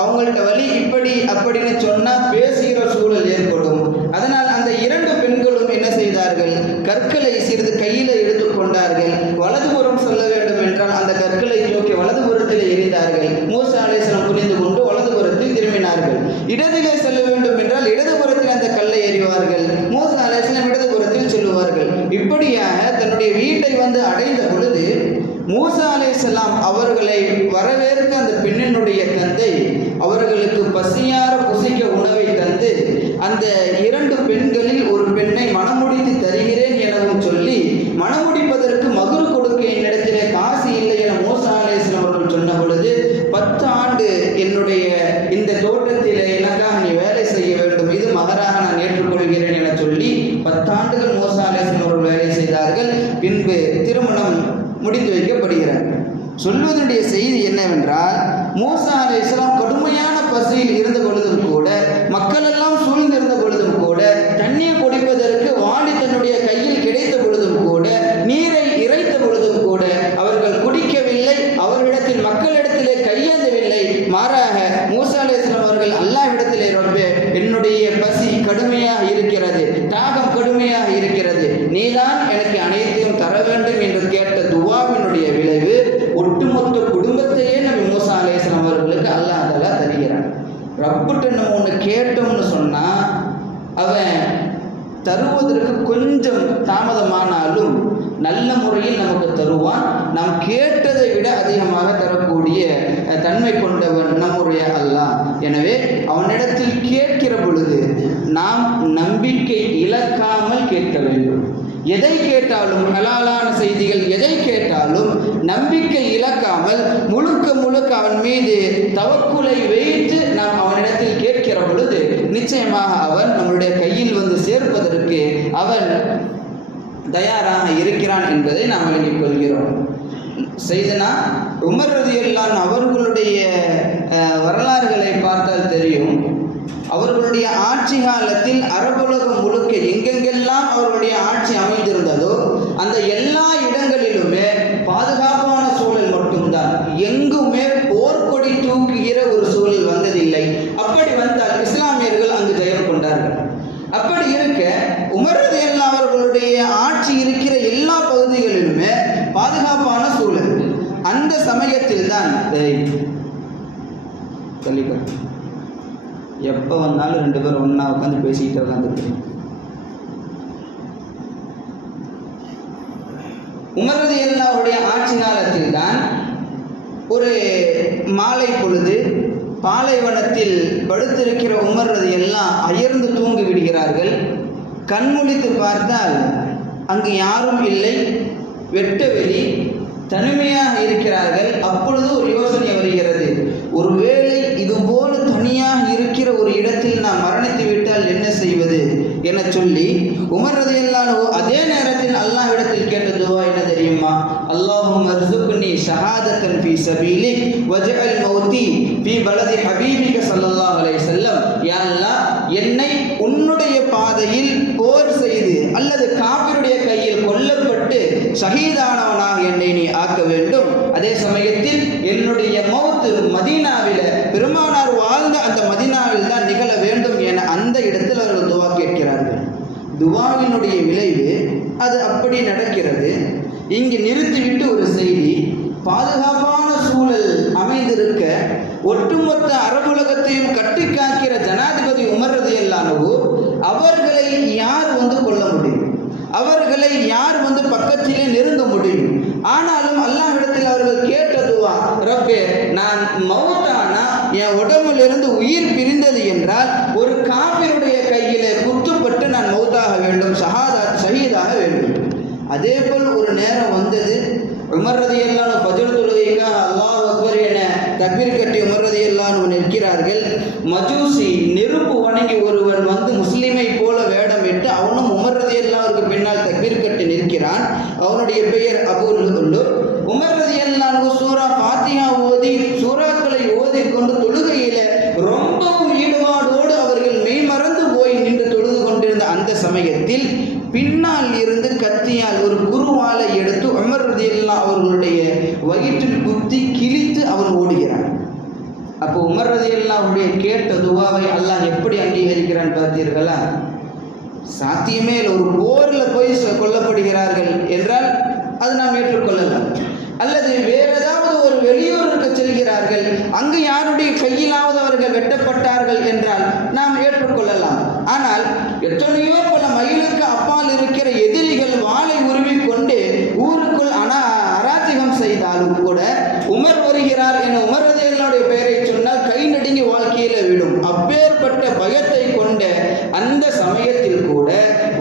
அவங்கள்ட்ட வழி இப்படி அப்படின்னு சொன்னா பேசுகிற சூழல் ஏற்படும். அதனால் அந்த 2 பெண்களும் என்ன செய்தார்கள், கற்களை சிறிது கையில எடுத்துக்கொண்டார்கள். வலதுபுறம் செல்ல வேண்டும் என்றால் அந்த கற்களை தூக்கி வலதுபுறத்தில் எறிந்தார்கள். மூசா அலைஹிஸ்ஸலாம் புரிந்து கொண்டு வலதுபுறத்தில் திரும்பினார்கள். இடதிலே செல்ல வேண்டும் என்றால் இடதுபுறத்தில் அந்த கல்லை எறிவார்கள். மூசா அலைஹிஸ்ஸலாம் இடதுபுறத்தில் செல்லுவார்கள். இப்படியாக தன்னுடைய வீட்டை வந்து அடைந்த பொழுது மூசா அலைஹிஸ்ஸலாம் அவர்களை வரவேற்க அந்த பெண்ணினுடைய தந்தை அவர்களுக்கு பசியார புசிக்க உணவை தந்து அந்த 2 பெண்களில் ஒரு பெண்ணை மணமுடித்து தருகிறேன் எனவும் சொல்லி மணமுடிப்பதற்கு மகுரு கொடுக்க என்னிடத்திலே காசு இல்லை என மூசா அலைஹிஸ்ஸலாம் அவர்கள் சொன்ன பொழுது 10 ஆண்டு என்னுடைய இந்த தோட்டத்திலே எனக்காக நீ வேலை செய்ய வேண்டும், இது மகராக நான் ஏற்றுக்கொள்கிறேன் என சொல்லி 10 ஆண்டுகள் மூசா அலைஹிஸ்ஸலாம் அவர்கள் வேலை செய்தார்கள். பின்பு திருமணம் முடித்து வைக்கப்படுகிறார். சொல்வதனுடைய செய்தி என்னவென்றால், மூசா அலைஹிஸ்ஸலாம் கடுமையான பசியில் இருந்த பொழுதும் கூட, மக்கள் எல்லாம் சூழ்ந்திருந்த பொழுதும் கூட, தண்ணீர் குடிப்பதற்கு வாளி தன்னுடைய கையில் கிடைத்த பொழுதும் கூட, நீரை இறைத்த பொழுதும் கூட அவர்கள் குடிக்கவில்லை, அவர்களிடத்தில் மக்களிடத்திலே கையேந்தவில்லை. மாறாக மூசா அலைஹிஸ்ஸலாம் அவர்கள் அல்லாஹ்விடத்திலே, ரப்பே, என்னுடைய பசி கடுமையாக இருக்கிறது, தாகம் கடுமையாக இருக்கிறது, நீதான் எனக்கு அனைத்தையும் தர வேண்டும் என்று கேட்ட துவாவினுடைய விளைவு ஒட்டுமொத்த குடும்பத்தையே நபி மூசா அலைஹிஸ்ஸலாம் அவர்களுக்கு அல்லாஹ் தஆலா தருகிறான். ரப்புட்ட நம்ம ஒன்று கேட்டோம்னு சொன்னா அவன் தருவதற்கு கொஞ்சம் தாமதமானாலும் நல்ல முறையில் நமக்கு தருவான். நாம் கேட்டதை விட அதிகமாக தரக்கூடிய தன்மை கொண்டவன் நம்முடைய அல்லாஹ். எனவே அவனிடத்தில் கேட்கிற பொழுது நாம் நம்பிக்கை இழக்காமல் கேட்க வேண்டும். எதை கேட்டாலும் ஹலாலான செய்திகள் எதை கேட்டாலும் நம்பிக்கை இழக்காமல் முழுக்க முழுக்க அவன் மீது தவக்குலை வைத்து நாம் அவனிடத்தில் கேட்கிற பொழுது நிச்சயமாக அவன் நம்முடைய கையில் வந்து சேர்ப்பதற்கு அவன் தயாராக இருக்கிறான் என்பதை நாம் விளங்கிக் கொள்கிறோம். செய்தனா உமர் ரலியல்லாஹு அன்ஹு அவர்களுடைய வரலாறுகளை பார்த்தால் தெரியும். அவர்களுடைய ஆட்சி காலத்தில் அரபுலகம் முழுக்க எங்கெங்கெல்லாம் அவர்களுடைய ஆட்சி அமைந்திருந்ததோ அந்த எல்லா இடங்களிலுமே பாதுகாப்பான சூழல் மட்டும்தான். எங்குமே போர்க்கொடி தூக்குகிற ஒரு சூழல் வந்ததில்லை. அப்படி வந்தால் இஸ்லாமியர்கள் அங்கு ஜெயம் கொண்டார்கள். அப்படி இருக்க உமர் ரலியல்லாஹு அவர்களுடைய ஆட்சி இருக்கிற எல்லா பகுதிகளிலுமே பாதுகாப்பான சூழல். அந்த சமயத்தில் தான் எப்போ வந்தாலும் 2 பேரும் ஒன்றா உட்காந்து பேசிக்கிட்டு உட்காந்துருக்கு. உமர் ரலியல்லாஹு அவருடைய ஆட்சி காலத்தில் தான் ஒரு மாலை பொழுது பாலைவனத்தில் படுத்திருக்கிற உமர் ரலியல்லாஹு அயர்ந்து தூங்கி விடுகிறார்கள். கண்முழித்து பார்த்தால் அங்கு யாரும் இல்லை, வெட்ட வெளி, தனிமையாக இருக்கிறார்கள். அப்பொழுது ஒரு யோசனை வருகிறது, ஒருவேளை இதுபோல தனியாக இருக்கிற ஒரு இடத்தில் நாம் மரணித்து விட்டால் என்ன செய்வது என சொல்லி உமர் ரலியல்லாஹு அன்ஹு அதே நேரத்தில் அல்லாஹ்விடத்தில் கேட்ட துஆ என்ன தெரியுமா? அல்லாஹும்ம அர்ஸுக்னி ஷஹாதத்தன் ஃபீ சபீலிக் வஜஅல் மௌதி ஃபீ பலதி ஹபீபிக ஸல்லல்லாஹு அலைஹி வஸல்லம். யா அல்லாஹ், என்னை உன்னுடைய பாதையில் போர் செய்து அல்லது காஃபிருடைய கையில் கொல்லப்பட்டு ஷஹீதானவனாக என்னை நீ ஆக்க வேண்டும். அதே சமயத்தில் என்னுடைய மௌத் மதீனாவில பெருமானார் வாழ்ந்த அந்த மதீனாவில் தான் நிகழ வேண்டும் என அந்த இடத்தில் அவர்கள் துவா கேட்கிறார்கள். துவாவினுடைய விளைவு அது அப்படி நடக்கிறது. இங்கு நிறுத்திவிட்டு ஒரு செய்தி, பாதுகாப்பான சூழல் அமைந்திருக்க ஒட்டுமொத்த அரபுலகத்தையும் கட்டி காக்கிற ஜனாதிபதி உமர் ரலியல்லாஹு அன்ஹு அவர்களை யார் வந்து கொல்ல முடியும்? அவர்களை யார் வந்து பக்கத்திலே நெருங்க முடியும்? ஆனாலும் அல்லாஹ்விடத்தில் அவர்கள் கேட்ட துஆ, ரப்பே, நான் மௌத்தானா என் உடம்பிலிருந்து உயிர் பிரிந்தது என்றால் ஒரு காஃபிருடைய கையிலே குத்துப்பட்டு நான் மௌத்தாக வேண்டும், ஷஹீதாக வேண்டும். அதே போல் ஒரு நேரம் வந்தது. உமர் ரலியல்லாஹு அன்ஹு ஃபஜ்ர் தொழுகைக்காக அல்லாஹ் அக்பர் என தக்பீர் கட்டி உமர் ரலியல்லாஹு அன்ஹு நிற்கிறார்கள். மஜூசி நெருப்பு வணங்கி ஒருவன் வந்து முஸ்லிமை போல வேடமிட்டு அவனும் உமர் ரலியல்லாஹு அன்ஹுக்கு பின்னால் தக்பீர் கட்டி நிற்கிறான். அவனுடைய பெயர் அபூ லுலுல். உமர் ரலியல்லாஹு அன்ஹு சூரா ஃபாத்திஹா ஓதி சூறாக்களை ஓதிக்கொண்டு தொழுகையில ரொம்பவும் ஈடுபாடோடு அவர்கள் மெய்மறந்து போய் நின்று தொழுது கொண்டிருந்த அந்த சமயத்தில் பின்னால் இருந்து கத்தியால் ஒரு குருவாலை எடுத்து உமர் ரலியல்லாஹு அவர்களுடைய வயிற்றில் குத்தி கிழித்து அவன் ஓடுகிறான். அப்போ உமர் ரலியல்லாஹுடைய கேட்ட துவாவை அல்லாஹ் எப்படி அங்கீகரிக்கிறான் பார்த்தீர்களா? சாத்தியமே இல்லை. ஒரு போரில் போய் கொல்லப்படுகிறார்கள் என்றால் அது நாம் ஏற்றுக்கொள்ளலாம். அல்லது வேற ஏதாவது ஒரு வெளியூருக்கு செல்கிறார்கள், அங்கு யாருடைய கையிலாவது அவர்கள் வெட்டப்பட்டார்கள் என்றால் நாம் ஏற்றுக்கொள்ளலாம். ஆனால் எத்தனையோ பல மைலுக்கு அப்பால் இருக்கிற எதிரிகள் வாளை உருவி கொண்டு ஊருக்குள் அராஜகம் செய்தாலும் கூட உமர் வருகிறார் என உமர் ரலியல்லாஹுடைய பெயரை சொன்னால் கை நடுங்கி வாழ்க்கையில விடும். அப்பேற்பட்ட பயத்தை கொண்ட அந்த சமயத்தில் கூட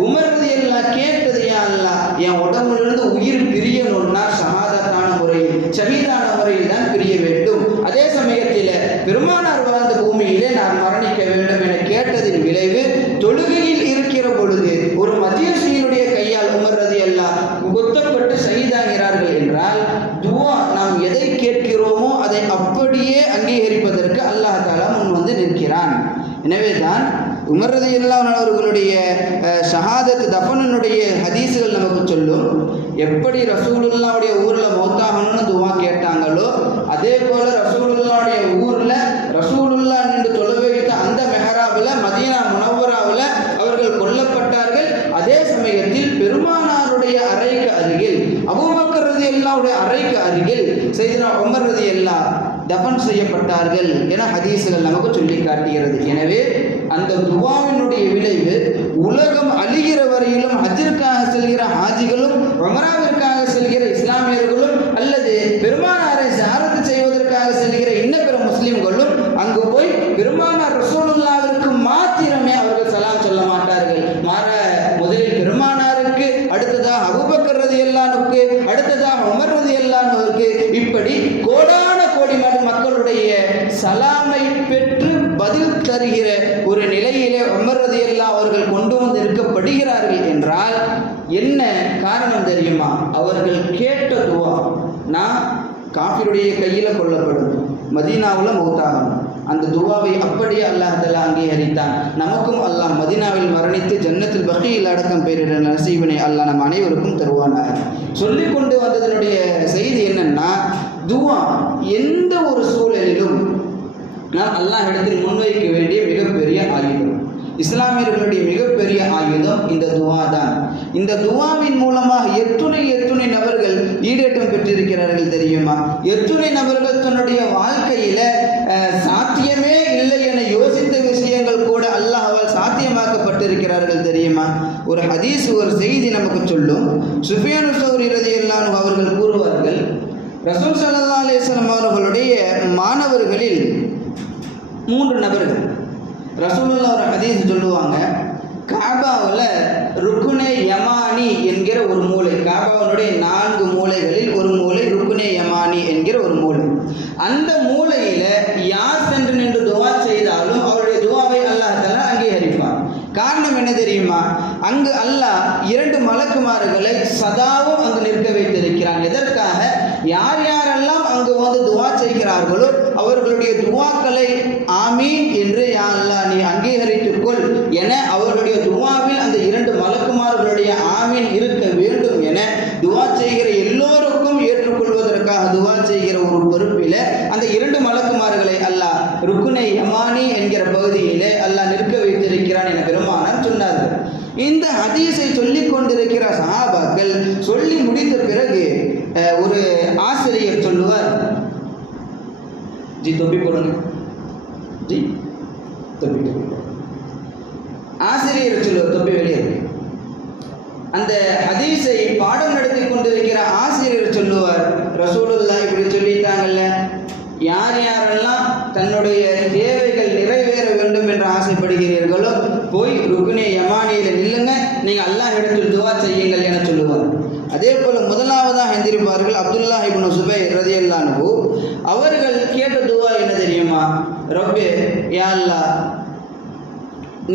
உமர் ரலியல்லாஹு கேட்டது, யா அல்லாஹ், என் உடம்பிலிருந்து உயிர் பிரியணும்னா ஷஹாதத்தான முறையில், ஷஹீதான முறையில் தான் பிரிய வேண்டும். அதே சமயத்தில் பெருமானார் வாழ்ந்த பூமியிலே நான் மரணிக்க வேண்டும் என கேட்டதின் விளைவு தொழுகையில் இருக்கிற பொழுது ஒரு மஜூசியினுடைய கையால் உமர் ரலியல்லாஹு குத்தப்பட்டு ஷஹீதாகிறார்கள் என்றால் துஆ நாம் எதை கேட்கிறோமோ அதை அப்படியே அங்கீகரிப்பதற்கு அல்லாஹ் தஆலா முன் வந்து நிற்கிறான். எனவே தான் உமர் ரலியல்லாஹு அன்ஹு அவர்களுடைய ஷஹாதத் தஃபனுடைய ஹதீஸுகள் நமக்கு சொல்லும். எப்படி ரசூலுல்லாஹுடைய ஊரில் மௌத்தாகணும்னு துவா கேட்டாங்களோ அதே போல ரசூலுல்லாஹுடைய ஊரில் ரசூலுல்லாஹ் நின்று தொழ வைத்த அந்த மெஹராபில் மதீனா முனவ்வராவில் அவர்கள் கொல்லப்பட்டார்கள். அதே சமயத்தில் பெருமானாருடைய அறைக்கு அருகில், அபூபக்கர் ரலியல்லாஹுடைய அறைக்கு அருகில் சையதுனா உமர் ரலியல்லாஹு தஃபன் செய்யப்பட்டார்கள் என ஹதீஸுகள் நமக்கு சொல்லி காட்டுகிறது. எனவே அந்த துவாவினுடைய விளைவு உலகம் அழிகிற வரையிலும் ஹஜ்ஜிற்காக செல்கிற ஹாஜிகளும் உம்ராவிற்காக செல்கிற இஸ்லாமியர்களும் அல்லது பெருமானாரை ஜியாரத் செய்வதற்காக செல்கிற இன்ன பிற முஸ்லிம்களும் அங்கு போய் பெருமானார் ரசூலுல்லாஹ்விற்கு மாத்திரமே அவர்கள் சலாம் சொல்ல மாட்டார்கள். மாற முதலில் பெருமானாருக்கு, அடுத்தது தருகிற ஒரு நிலையிலே உமர் ரலியல்லாஹு அவர்கள் கொண்டு வந்து இருக்கப்படுகிறார்கள் என்றால் என்ன காரணம் தெரியுமா? அவர்கள் கேட்ட துவா, நான் காஃபிருடைய கையில் கொல்லப்படும், மதீனாவில் மௌத்தாகணும். அந்த துவாவை அப்படியே அல்லாஹ் தஆலா அங்கீகரித்தான். நமக்கும் அல்லாஹ் மதீனாவில் மரணித்து ஜன்னத்துல் பகீயில் அடக்கம் பெறுகிற நசீபினை அல்லாஹ் நம் அனைவருக்கும் தருவானாக. சொல்லிக் கொண்டு வந்ததனுடைய செய்தி என்னன்னா, துவா எந்த ஒரு சூழலிலும் நாம் அல்லாஹ் இடத்தில் முன்வைக்க வேண்டிய மிகப்பெரிய ஆயுதம். இஸ்லாமியர்களுடைய மிகப்பெரிய ஆயுதம் இந்த துவா தான். இந்த துவாவின் மூலமாக எத்துணை நபர்கள் ஈடேற்றம் பெற்றிருக்கிறார்கள் தெரியுமா? எத்துணை நபர்கள் தன்னுடைய வாழ்க்கையில சாத்தியமே இல்லை என யோசித்த விஷயங்கள் கூட அல்லாஹ்வால் சாத்தியமாக்கப்பட்டிருக்கிறார்கள் தெரியுமா? ஒரு ஹதீஸ், ஒரு செய்தி நமக்கு சொல்லும். சுஃபியான் ஸௌரி ரலியல்லாஹு அன்ஹு அவர்கள் கூறுவார்கள், ரசூல் ஸல்லல்லாஹு அலைஹி வஸல்லம் அவர்களுடைய மாணவர்களில் 3 நபர்கள். ரசூலுல்லாஹ் ஒரு ஹதீஸ் சொல்லுவாங்க, காபாவில் ருக்குனே யமானி என்கிற ஒரு மூலை, காபாவினுடைய 4 மூலைகளில் ஒரு மூலை ருக்குனே யமானி என்கிற ஒரு மூலை. அந்த மூலையில யார் சென்று நின்று துவா செய்தாலும் அவருடைய துவாவை அல்லாஹ் தஆலா அங்கீகரிப்பார். காரணம் என்ன தெரியுமா? அங்கு அல்லாஹ் 2 மலக்குமார்களை சதாவும் அங்கு நிற்க வைத்திருக்கிறான். எதற்காக? யார் யாரெல்லாம் அங்கு வந்து துவா செய்கிறார்களோ அவர்களுடைய துவாக்களை ஆமீன் என்று யா அல்லாஹ் நீ அங்கீகரித்துக் கொள் என அவர்களுடைய துவாவில் அந்த 2 மலக்குமார்களுடைய ஆமீன் இருக்க வேண்டும் என துவா செய்கிற எல்லோருக்கும் ஏற்றுக்கொள்வதற்காக துவா செய்கிற ஒரு பொறுப்பில் அந்த 2 மலக்குமார்களை அல்லாஹ் ருக்குனை யமானி என்கிற பகுதியிலே அல்லாஹ் நிற்க வைத்திருக்கிறான் என பெருமானார் சொன்னார்கள். இந்த ஹதீஸை சொல்லிக் கொண்டிருக்கிற சஹாபாக்கள் சொல்லி முடித்த பிறகு ஒரு ஆசிரியர் சொல்லுவார், ஜி தொப்பி போடுங்க, ஜி தொப்பி. ஆசிரியர் சொல்லுவார், தொப்பி வெளியே. அந்த ஹதீஸை பாடம் நடத்தி கொண்டிருக்கிற ஆசிரியர் சொல்லுவார், ரசூலுல்லாஹ் இப்படி சொல்லிட்டாங்கல்ல, யார் யாரெல்லாம் தன்னுடைய தேவைகள் நிறைவேற வேண்டும் என்று ஆசைப்படுகிறீர்களோ போய் ருக்குனே யமானியில் நில்லுங்க, நீங்கள் அல்லாஹ் இடத்தில் துவா செய்யுங்கள் என சொல்லுவார். அதே போல முதலாவதாக எந்திருப்பார்கள் அப்துல்லாஹ் இப்னு சுபைர் ரலியல்லாஹு அன்ஹு. அவர்கள் கேட்ட துவா என்ன தெரியுமா? ரப்பே யா அல்லாஹ்,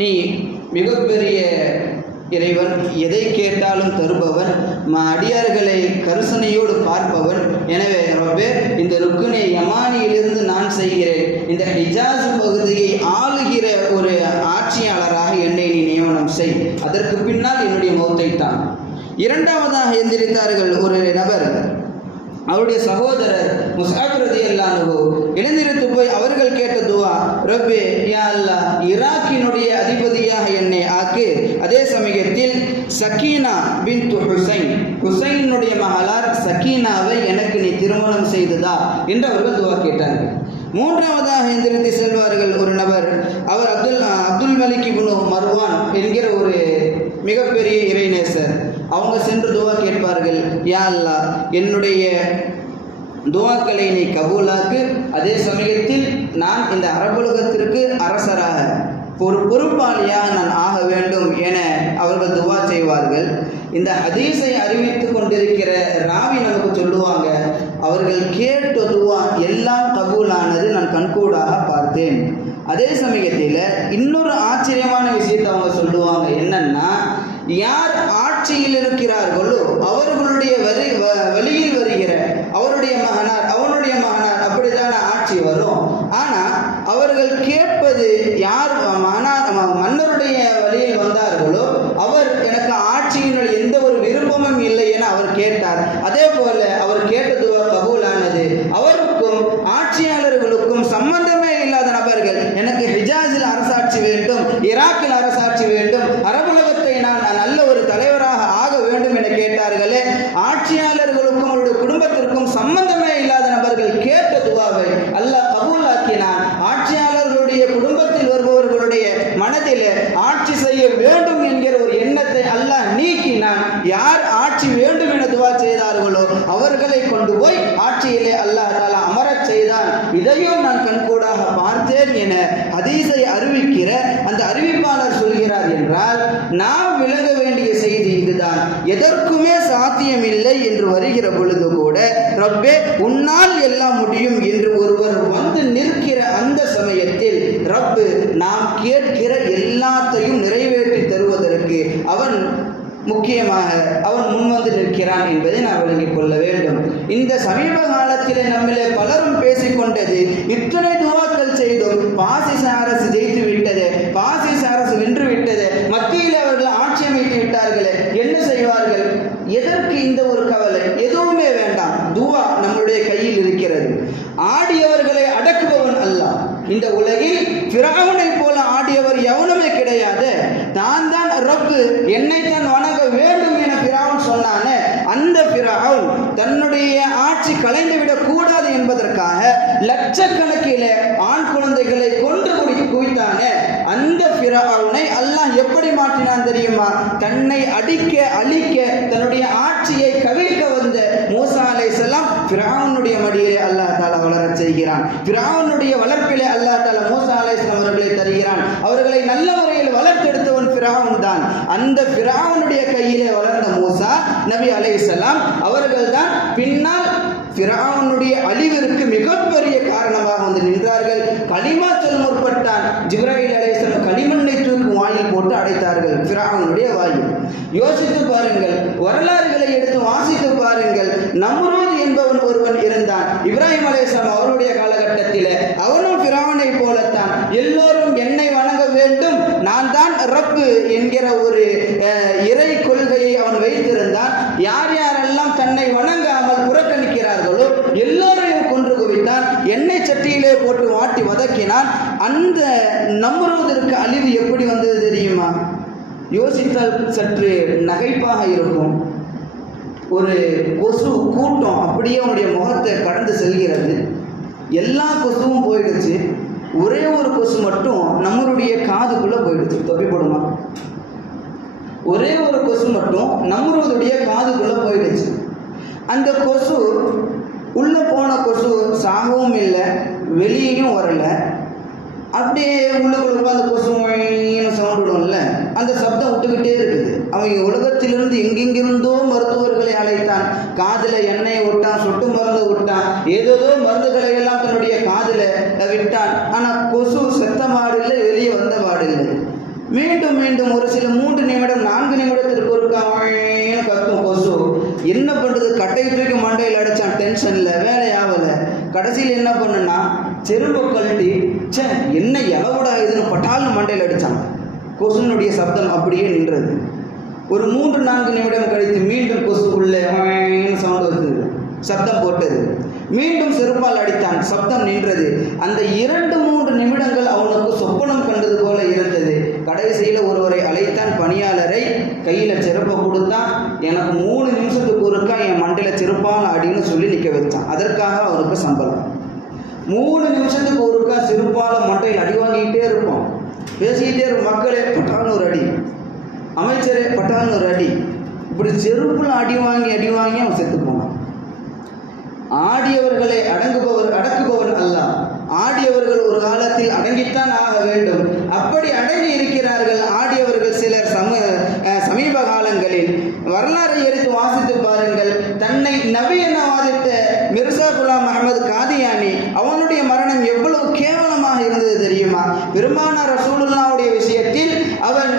நீ மிகப்பெரிய இறைவன், எதை கேட்டாலும் தருபவன், அடியார்களை கருசனையோடு பார்ப்பவன். எனவே ரப்பே, இந்த ருக்குனே யமானியிலிருந்து நான் செய்கிறேன், இந்த ஹிஜாஸ் பகுதியை ஆளுகிற ஒரு ஆட்சியாளராக என்னை நீ நியமனம் செய், அதற்கு பின்னால் என்னுடைய மௌத்தை தான். இரண்டாவதாக எந்திரித்தார்கள் ஒரு நபர், அவருடைய சகோதரர் முஸ்அப் ரலியல்லாஹு அன்ஹு. எழுந்திருத்து போய் அவர்கள் கேட்ட துவா, ரப்பே யா அல்லாஹ், ஈராக்கினுடைய அதிபதியாக என்னை ஆக்கு, அதே சமயத்தில் சக்கீனா பின்த் ஹுசைன், ஹுசைனுடைய மகளார் சக்கீனாவை எனக்கு நீ திருமணம் செய்ததா என்று அவர்கள் துவா கேட்டார்கள். மூன்றாவதாக எந்திரித்து செல்வார்கள் ஒரு நபர், அவர் அப்துல் மலிக் இப்னு மர்வான் என்கிற ஒரு மிகப்பெரிய இறைநேசர். அவங்க சென்று துவா கேட்பார்கள், யா அல்லாஹ், என்னுடைய துவாக்களை நீ கபூலாக்கு, அதே சமயத்தில் நான் இந்த அரபுலகத்திற்கு அரசராக ஒரு பொறுப்பாளியாக நான் ஆக வேண்டும் என அவர்கள் துவா செய்வார்கள். இந்த ஹதீஸை அறிவித்து கொண்டிருக்கிற ராவி நமக்கு சொல்லுவாங்க, அவர்கள் கேட்ட துவா எல்லாம் கபூலானது நான் கண்கூடாக பார்த்தேன். அதே சமயத்தில் இன்னொரு ஆச்சரியமான விஷயத்தை அவங்க சொல்லுவாங்க, என்னன்னா, யார் ஆட்சியில் இருக்கிறார்களோ அவர்களுடைய வழியில் வருகிற அவருடைய மகனார், அவனுடைய மகனார், அப்படித்தான ஆட்சி வரும். ஆனால் அவர்கள் கேட்பது யார் மன்னருடைய வழியில் வந்தார்களோ அவர் எனக்கு ஆட்சியினுள் எந்த ஒரு விருப்பமும் இல்லை என அவர் கேட்டார். அதே போல அவர் கேட்ட துவா கபூலானது. அவருக்கும் ஆட்சியாளர்களுக்கும் சம்பந்தமே இல்லாத நபர்கள், எனக்கு ஹிஜாஸில் அரசாட்சி வேண்டும், ஈராக்கில் அரசாட்சி வேண்டும், அரபுலகத்தை நான் நல்ல ஒரு தலைவராக ஆக வேண்டும் என கேட்டார்களே, ஆட்சியாளர்களுக்கும் அவருடைய குடும்பத்திற்கும் சம்பந்தமே இல்லாத நபர்கள் கேட்ட துவாவை அல்லாஹ் கபூலாக்கினான். ஆட்சியாளர்களுடைய குடும்பத்தில் வருபவர்களுடைய மனதில் ஆட்சி செய்ய வேண்டும் என்கிற ஒரு எண்ணத்தை அல்லாஹ் நீக்கினான். யார் ஆட்சி வேண்டும் என துவா செய்தார்களோ அவர்களை கொண்டு போய் ஆட்சியிலே அல்லாஹ் தஆலா அமரச் செய்தான். இதையும் நான் கண்கூடாக பார்த்தேன் என ஹதீஸை அறிவிக்கிற அந்த அறிவிப்பாளர் சொல்கிறார் என்றால், நாம் விளங்க வேண்டிய செய்தி இதுதான். எதற்குமே சாத்தியமில்லை என்று வருகிற பொழுது கூட ரப்பே உன்னால் எல்லாம் முடியும் என்று ஒருவர் வந்து நிற்கிற அந்த சமயத்தில் ரப்பு நாம் கேட்கிற எல்லாத்தையும் நிறைவேற்றி தருவதற்கு அவன் முக்கியமாக அவன் முன்வந்து நிற்கிறான் என்பதை நாம் விளங்கிக் கொள்ள வேண்டும். இந்த சமீப காலத்திலே நம்மிலே பலரும் பேசிக்கொண்டது, இத்தனை துவாக்கள் செய்தோம், பாசிச அரசு ஜெயித்து விட்டது, பாசிச அரசு வென்று விட்டது, மத்தியில் அவர்கள் ஆட்சி அமைத்து விட்டார்களே, என்ன செய்வார்கள்? எதற்கு இந்த ஒரு கவலை? எதுவுமே வேண்டாம். துவா நம்முடைய கையில் இருக்கிறது. ஆடியவர்களை அடக்குபவன் அல்லாஹ். இந்த உலகில் ஃபிரௌனை போல ஆடியவர் எவனுமே கிடையாது. தான் தான் ரப்பு, என்னை தான் வணங்க வேண்டும் என ஃபிரௌன் சொன்னானே, அந்த ஃபிரௌன் தன்னுடைய ஆட்சி கலைந்துவிடக் கூடாது என்பதற்காக லட்சக்கணக்கிலே ஆண் குழந்தைகளை கொன்று குவித்தானே, அந்த ஃபிரௌனை அல்லாஹ் எப்படி மாற்றினான் தெரியுமா? தன்னை அடிக்க அழிக்க தன்னுடைய ஆட்சியை கவிழ்க்க வந்த மூசா அலைஹிஸ்ஸலாம் ஃபிரௌனுடைய மடியிலே அல்லாஹ் தஆலா வளரச் செய்கிறான். ஃபிரௌனுடைய வளர்ப்பிலே அல்லாஹ் தஆலா மூசா அலைஹிஸ்ஸலாம் அவர்களை தருகிறான். அவர்களை நல்ல முறையில் வளர்த்தெடுத்தவன் ஃபிரௌன் தான். அந்த ஃபிரௌனுடைய கையிலே வளர்ந்த மூசா நபி அலைஹிஸ்ஸலாம் அவர்கள் தான் பின்னால் ஃபிரௌனுடைய அழிவிற்கு மிகப்பெரிய காரணமாக வந்து நின்றார்கள். கலிமா சொல்ல முற்பட்டான். ஜிப்ராயில் அலைஹிஸ்ஸலாம் களிமண்ணை தூக்கி வாயில் போட்டு அடைத்தார்கள் ஃபிரௌனுடைய வாயில். யோசித்து பாருங்கள், வரலாறுகளை எடுத்து வாசித்து பாருங்கள். நம்ரூத் என்பவன் ஒருவன் இருந்தான். இப்ராஹிம் அலைஹிஸ்ஸலாம் அவருடைய காலகட்டத்தில் அவனும் ஃபிரௌனை போலத்தான் எல்லோரும் என்னை வணங்க வேண்டும், நான் தான் ரப்பு என்கிற ஒரு இறை கொள்கையை அவன் வைத்திருந்தான். யார் யாரெல்லாம் தன்னை வணங்காமல் புறக்கணிக்கிறார்களோ எல்லோரையும் கொன்று குவித்தான். எண்ணெய் சட்டியிலே போட்டு வாட்டி வதக்கினான். அந்த நம்ரூதிற்கு அழிவு எப்படி வந்தது தெரியுமா? யோசித்தால் சற்று நகைப்பாக இருக்கும். ஒரு கொசு கூட்டம் அப்படியே அவனுடைய முகத்தை கடந்து செல்கிறது. எல்லா கொசுவும் போயிடுச்சு. ஒரே ஒரு கொசு மட்டும் நம்மளுடைய காதுக்குள்ள போயிடுச்சு. தப்பிப்படுமா? ஒரே ஒரு கொசு மட்டும் நம்ரூதுடைய காதுக்குள்ள போயிடுச்சு. அந்த கொசு உள்ள போன கொசு சாகவும் இல்லை, வெளியேயும் வரல. அப்படியே உள்ளுக்குள்ள அந்த கொசு சவுண்ட் விடும்ல, அந்த சப்தம் விட்டுக்கிட்டே இருக்குது. அவன் உலகத்திலிருந்து எங்கெங்கிருந்தோ மருத்துவர்களை அழைத்தான், காதில் எண்ணெயை விட்டான், சொட்டு மருந்து விட்டான், ஏதோ மருந்துகளை எல்லாம் தன்னுடைய காதில் விட்டான். ஆனால் கொசு செத்த பாடில்லை, வெளியே வந்த பாடில்லை. மீண்டும் மீண்டும் ஒரு சில 3 நிமிடம் 4 நிமிடத்திற்கு ஒரு கத்தும் கொசு. என்ன பண்ணுறது? கட்டை தூக்கி மண்டையில் அடித்தான். டென்ஷனில் வேலையாகலை. கடைசியில் என்ன பண்ணுன்னா, செருப்பை கழட்டி என்ன இலவடா இதுன்னு பட்டாலும் மண்டையில் அடித்தான். கொசுனுடைய சப்தம் அப்படியே நின்றது. ஒரு 3-4 நிமிடம் கழித்து மீண்டும் கொசுக்குள்ளே சவுண்ட் வந்தது, சப்தம் போட்டது. மீண்டும் செருப்பால் அடித்தான், சப்தம் நின்றது. அந்த 2-3 நிமிடங்கள் அவனுக்கு சொப்பனம் கண்டது போல இருந்தது. கடைசியில் ஒருவரை அழைத்தான், பணியாளரை. கையில் செருப்பை கொடுத்தான். எனக்கு 3 நிமிஷத்துக்கு ஒருக்கா என் மண்டையில் செருப்பால் அடின்னு சொல்லி நிற்க வச்சான். அதற்காக அவருக்கு சம்பளம். 3 நிமிஷத்துக்கு ஒருக்கா செருப்பால் மண்டையில் அடி வாங்கிக்கிட்டே இருப்போம். பேசிக்கிட்டே இருக்கும். மக்களே பட்டான்னு ஒரு அடி, அமைச்சரே பட்டான்னு ஒரு அடி. இப்படி செருப்பில் அடி வாங்கி அவன் செத்து போனான். ஆடியவர்களை அடக்குபவன் அல்லாஹ். ஆடியவர்கள் ஒரு காலத்தில் அடங்கித்தான் ஆக வேண்டும். அப்படி அடங்கி இருக்கிறார்கள் ஆடியவர்கள் சிலர். சமீப காலங்களில் வரலாறை எடுத்து வாசித்து பாருங்கள். தன்னை நபி என வாதித்த மிர்சா குலாம் அஹமது காதியானி, அவனுடைய மரணம் எவ்வளவு கேவலமாக இருந்தது தெரியுமா? பெருமானார் ரசூலுல்லாஹ்வுடைய விஷயத்தில் அவன்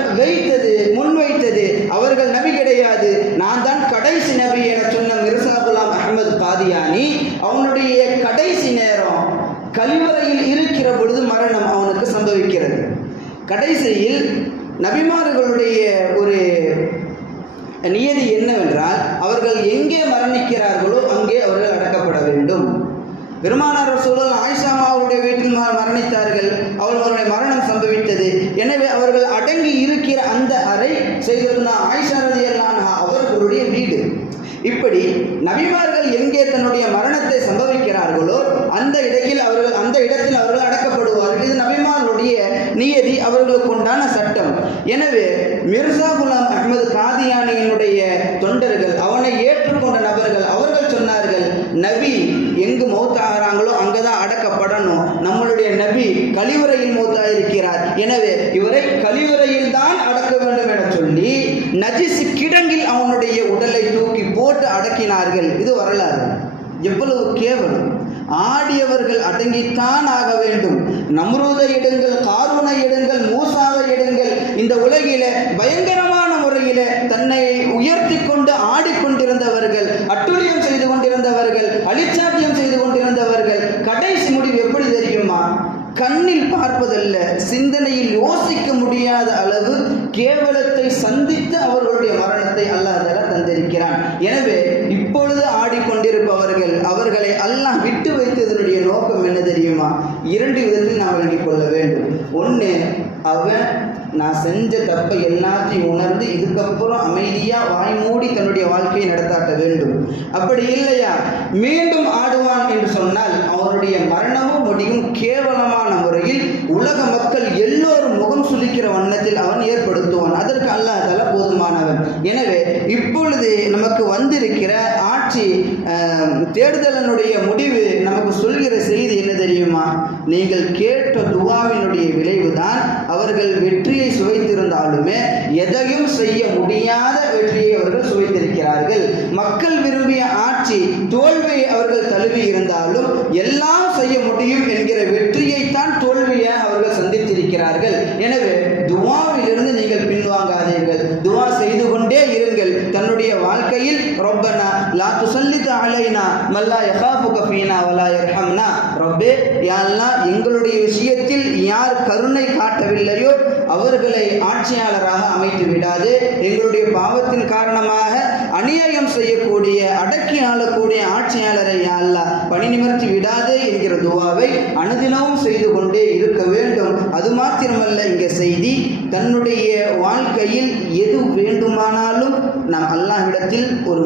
முன்வைத்தது அவர்கள் நபி கிடையாது, நான் தான் கடைசி நபி என சொன்ன மிர்சா குலாம் அஹமது காதியானி, அவனுடைய கடைசி நேரம் கலிவறையில் இருக்கிற பொழுது மரணம் அவனுக்கு சம்பவிக்கிறது. கடைசியில் நபிமார்களுடைய ஒரு நியதி என்னவென்றால், அவர்கள் எங்கே மரணிக்கிறார்களோ அங்கே அவர்கள் அடக்கப்பட வேண்டும். பெருமானார் ரசூலுல்லாஹ் ஆயிஷா அவருடைய வீட்டில் மரணித்தார்கள். அவர்களுடைய மரணம் சம்பவித்தது. எனவே அவர்கள் அடங்கி இருக்கிற அந்த அறை செய்ததுனா ஆயிஷா ரலியல்லாஹு அன்ஹா அவர்களுடைய வீடு. இப்படி நபிமார்கள் எங்கே தன்னுடைய மரணத்தை சம்பவிக்கிறார்களோ அந்த இடத்தில் அவர்கள் அடக்கப்படுவார்கள். இது நபிமார்களுடைய நியதி, அவர்களுக்கு உண்டான சட்டம். எனவே மிர்சா குலாம் அஹமது காதியானியினுடைய தொண்டர்கள், அவனை ஏற்றுக்கொண்ட நபர்கள், அவர்கள் சொன்னார்கள், நபி எங்கு மௌத்தாகிறாங்களோ அங்கதான் அடக்கப்படணும். நம்மளுடைய நபி கலிவறையில் மௌத்தாயிருக்கிறார், எனவே இவரை கலிவறையில் தான் அடக்க வேண்டும் என சொல்லி நஜிஸ் கிடங்கில் அவனுடைய உடலை தூக்கி போட்டு அடக்கினார்கள். இது வரலாறு. எவ்வளவு கேவலம்! ஆடியவர்கள் அடங்கித்தான் ஆக வேண்டும். நம்ரூதை எடுங்கள், காரூனை எடுங்கள், சிந்தனையில் யோசிக்க முடியாத அளவு கேவலத்தை சந்தித்து அவர்களுடைய மரணத்தை அல்லாஹ் தஆலா தந்திருக்கிறான். எனவே இப்பொழுது ஆடிக்கொண்டிருப்பவர்கள் அவர்களை அல்லாஹ் விட்டு வைத்ததனுடைய நோக்கம் என்ன தெரியுமா? 2 விதத்தில் நாம் விளங்கிக் கொள்ள வேண்டும். ஒன்று, அவன் நான் செஞ்ச தப்பை எல்லாத்தையும் உணர்ந்து இதுக்கப்புறம் அமைதியாக வாய் மூடி தன்னுடைய வாழ்க்கையை நடத்தாட்ட வேண்டும். அப்படி இல்லையா மீண்டும் ஆடுவான் என்று சொன்னால் அவனுடைய மரணமும் முடியும் கேவலமான முறையில் உலக மக்கள் எல்லோரும் முகம் சுளிக்கிற வண்ணத்தில் அவன் ஏற்படுத்துவான். அதற்கு அல்லாஹ் தஆலா போதுமானவன். எனவே இப்பொழுது நமக்கு வந்திருக்கிற ஆட்சி தேர்தலினுடைய முடிவு நமக்கு சொல்கிற செய்தி என்ன தெரியுமா? நீங்கள் கேட்ட துஆவினுடைய விளைவுதான் அவர்கள் வெற்றியை சுவைத்திருந்தாலுமே எதையும் செய்ய முடியாத வெற்றியை அவர்கள் சுவைத்திருக்கிறார்கள். மக்கள் விரும்பிய ஆட்சி தோல்வியை அவர்கள் தழுவி இருந்தாலும் எல்லாம் செய்ய முடியும் என்கிற வெற்றியைத்தான் தோல்வியை அவர்கள் சந்தித்திருக்கிறார்கள். எனவே துஆவிலிருந்து நீங்கள் பின்வாங்காதீர்கள், துஆ செய்து கொண்டே இருங்கள். தன்னுடைய வாழ்க்கையில் ரப்பனா லா துஸல்லித் அலைனா மல்லா யகாஃபுக ஃபீனா வலா யர்ஹம்னா, ரப்பே யா அல்லாஹ் எங்களுடைய விஷயத்தில் யார் கருணை காட்டவில்லையோ அவர்களை ஆட்சியாளராக அமைத்து விடாது. எங்களுடைய பாவத்தின் காரணமாக அநியாயம் செய்யக்கூடிய அடக்கி ஆளக்கூடிய ஆட்சியாளரை யா அல்லாஹ் பணி நிமிர்த்தி விடாதே என்கிற துஆவை அனுதினமும் செய்து கொண்டே இருக்க வேண்டும். அது மாத்திரமல்ல, இங்கே செய்தி தன்னுடைய வாழ்க்கையில் எது வேண்டுமானாலும் நாம் அல்லாஹ்விடத்தில் ஒரு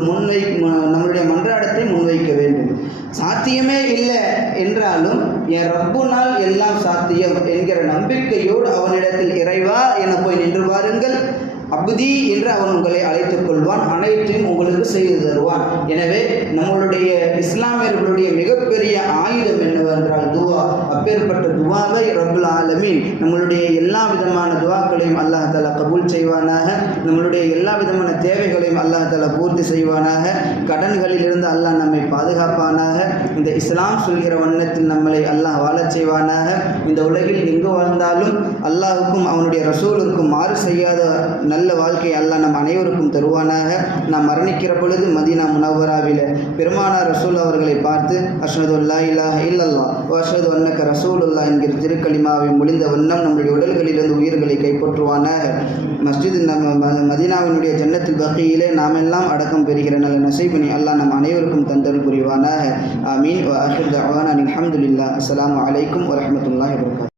நம்முடைய மன்றாடத்தை முன்வைக்க வேண்டும். சாத்தியமே இல்லை என்றாலும் என் ரப்புனால் எல்லாம் சாத்தியம் என்கிற நம்பிக்கையோடு அவனிடத்தில் இறைவா என போய் நின்று பாருங்கள். அப்தி என்று அவன் உங்களை அழைத்துக் கொள்வான், அனைத்தையும் உங்களுக்கு செய்து தருவான். எனவே நம்மளுடைய இஸ்லாமியர்களுடைய மிகப்பெரிய ஆயுதம் என்னவென்றால் துவா. அப்பேற்பட்ட துவாவை ரப்புல் ஆலமீன் நம்மளுடைய எல்லா விதமான துவாக்களையும் அல்லாஹ் தஆலா கபூல் செய்வானாக. நம்மளுடைய எல்லா விதமான தேவைகளையும் அல்லாஹ் தஆலா பூர்த்தி செய்வானாக. கடன்களில் இருந்து அல்லாஹ் நம்மை பாதுகாப்பானாக. இந்த இஸ்லாம் சொல்கிற வண்ணத்தில் நம்மளை அல்லாஹ் வாழச் செய்வானாக. இந்த உலகில் எங்கு வாழ்ந்தாலும் அல்லாஹுக்கும் அவனுடைய ரசூலுக்கும் மாறு செய்யாத நல்ல வாழ்க்கையை அல்லாஹ் நம் அனைவருக்கும் தருவானாக. நாம் மரணிக்கிற பொழுது மதீனா முனவ்வராவில் பெருமானார் ரசூல் அவர்களை பார்த்து அஷ்ஹது அல்லா இலாஹ இல்லல்லாஹ் வ அஷ்ஹது அன்னக ரசூலுல்லாஹ் என்கிற திருக்கலிமாவை மொழிந்த வண்ணம் நம்முடைய உடல்களிலிருந்து உயிர்களை கைப்பற்றுவானாக. மஸ்ஜித் மதீனாவினுடைய ஜன்னத்துல் பக்கீயிலே நாமெல்லாம் அடக்கம் பெறுகிற நல்ல நசீபினை அல்லாஹ் நம் அனைவருக்கும் தந்தருள் புரிவானாக. ஆமீன். வ ஆகிர் தஅவானா அல்ஹம்துலில்லாஹ். அஸ்ஸலாமு அலைக்கும் வரஹ்மத்துல்லாஹி வபரகாத்துஹு.